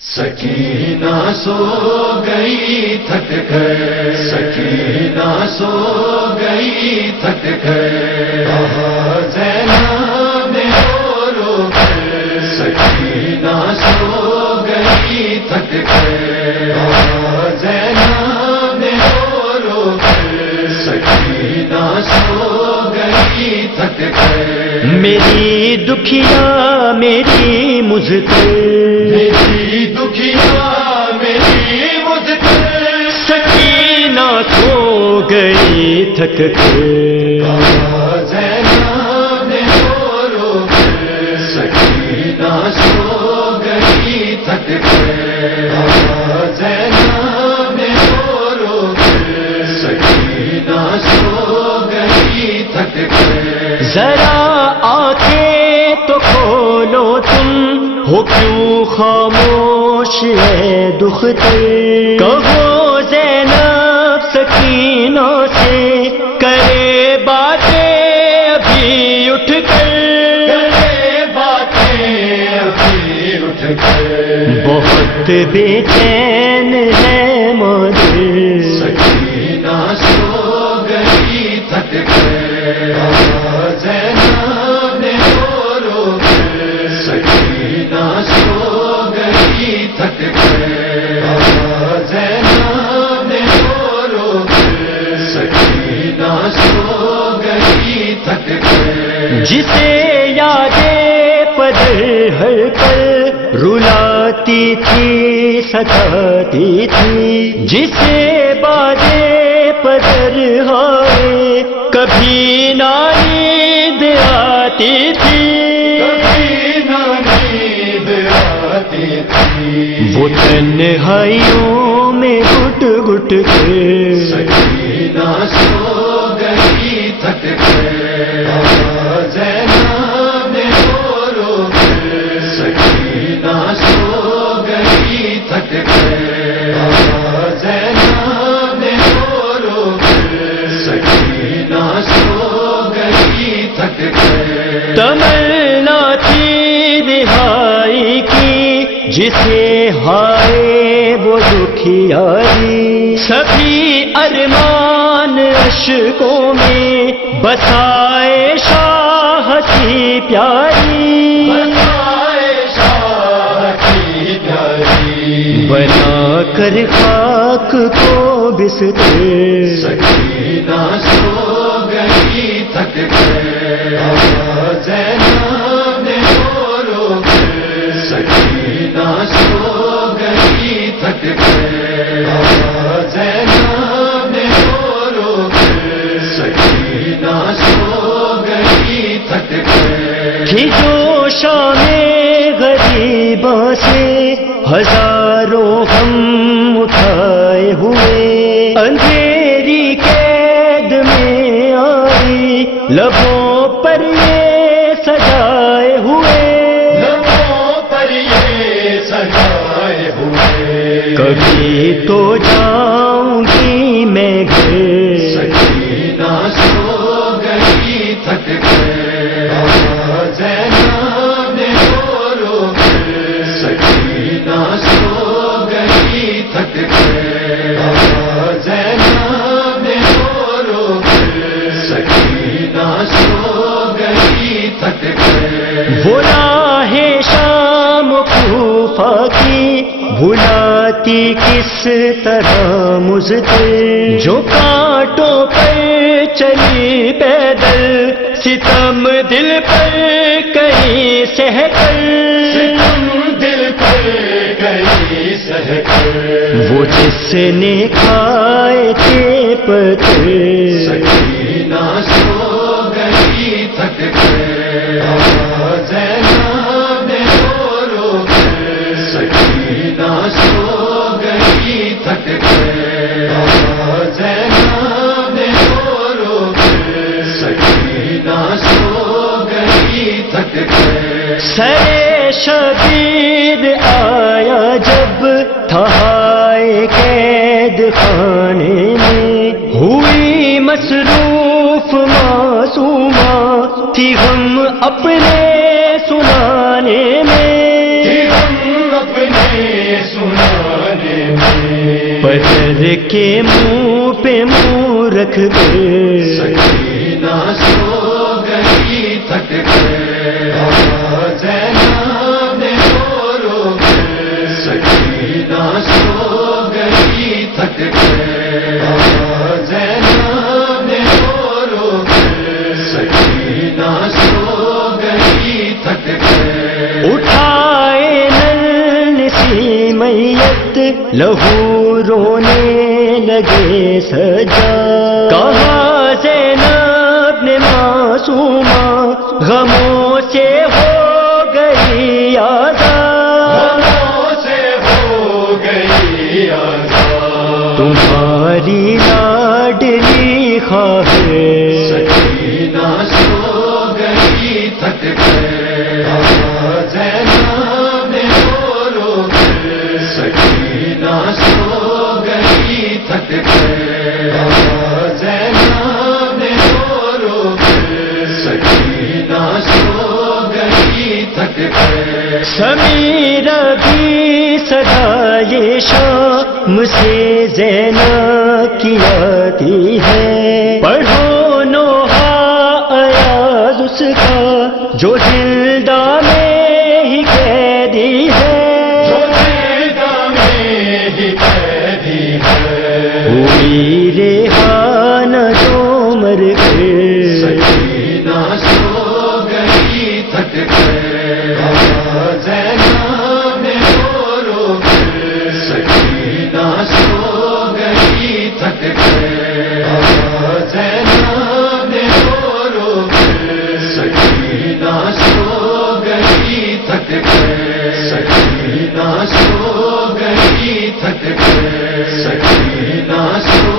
سکینہ سو گئی تھک کر، سکینہ سو گئی تھک کر، زینب رو رو کر، سکینہ سو گئی تھک کر، زینب رو رو کر، سکینہ سو گئی تھک کر، میری دکھیا میری مجھتے، میری دکھیا میری مجھتے، سکینہ سو گئی تھک کر، زینب رو رو کر، سکینہ سو گئی تھک کر، زینب رو رو کر، سکینہ سو گئی تھک کر، ذرا آنکھیں تو کھولو تم، ہو کیوں خاموش ہے دختر، کہو زینب سکینہ سے کرے باتیں ابھی اٹھ کر، کرے باتیں ابھی اٹھ کر، بہت بے چین ہے مادر، سکینہ سو گئی تھک کر، زینب رو رو کر، سکینہ سو گئی تھک کر، زینب رو رو کر، سکینہ سو گئی تھک کر، جسے یادیں پدر ہر پل رلاتی تھی ستاتی تھی، جسے بادیں پدر ہائے کبھی نہ نیند آتی تھی، کبھی نہ نیند آتی تھی، وہ تنہائیوں میں گھٹ گھٹ کے، سکینہ سو گئی تھک کر، زینب رو رو کر، سکینہ سو گئی تھک کر، زینب رو رو کر، سکینہ سو گئی تھک کر، تمنا تھی رہائی کی جسے ہائے وہ دکھیاری، سبھی ارمان اشکوں میں بسائے شاہ کی پیاری، بسائے شاہ کی پیاری، بنا کر خاک کو بستر، سکینہ سو گئی تھک کر، زینب رو رو کر، سکینہ سو گئی تھک کر، زینب رو رو کر، سکینہ سو گئی تھک کر، کہ جو شام غریباں سے ہزاروں ہم اٹھائے ہوئے، اندھیری قید میں آئی لبوں پر یہ سجائے ہوئے، لبوں پر یہ سجائے ہوئے، کبھی تو جاؤں گی میں گھر، سکینہ سو گئی تھک کر، زینب رو رو کر، سکینہ سو گئی تھک کر، زینب رو رو کر، سکینہ سو گئی تھک کر، وہ راہ شام کوفہ کی بھلاتی کس طرح مجھتے، جو کانٹوں پر چلی پیدل ستم دل پر کہیں سہ کر، ستم دل پر گئی سہ کر، وہ جس نے کھائے تھے پتھر، سکینہ سو گئی تھک کر، زینب رو رو کر، سکینہ سو گئی تھک کر، زینب رو رو کر، سکینہ سو گئی تھک کر، سر شبیر آیا جب تھائے قید خانے میں، ہوئی مصروف معصومہ تھی غم اپنے سنانے میں، ہم اپنے کے منہ پہ منہ رکھ کر سکینہ سو گئی تھک کر، زینب نے رو رو کر سکینہ سو گئی تھک کر، زینب نے رو رو کر سکینہ سو گئی تھک کر، اٹھائے ننسی میت لہو رونے لگے سجا، کہا زینب نے معصومہ غموں سے ہو گئی آزاد، غموں سے ہو گئی آزاد، تمہاری لاڈلی خواہر سکینہ سو گئی تھک کر، زینب نے رو رو کر سکینہ سو گئی تھک کر، زینب نے رو رو کر سکینہ سو گئی تھک کر، سمیرہ بھی صدا یہ شام سے زینب کی آتی ہے، پڑھو نوحہ ایاز اس کا جو زندہ میں ہی قیدی ہے، جو زندہ میں ہی قیدی ہے، ہوئی ریحان جو مر گئے، سکینہ سو گئی تھک کر، زینب نے رو رو کر سکینہ سو گئی تھک کر، زینب نے رو رو کر سکینہ سو گئی تھک کر، سکینہ سو گئی تھک کر، سکینہ سو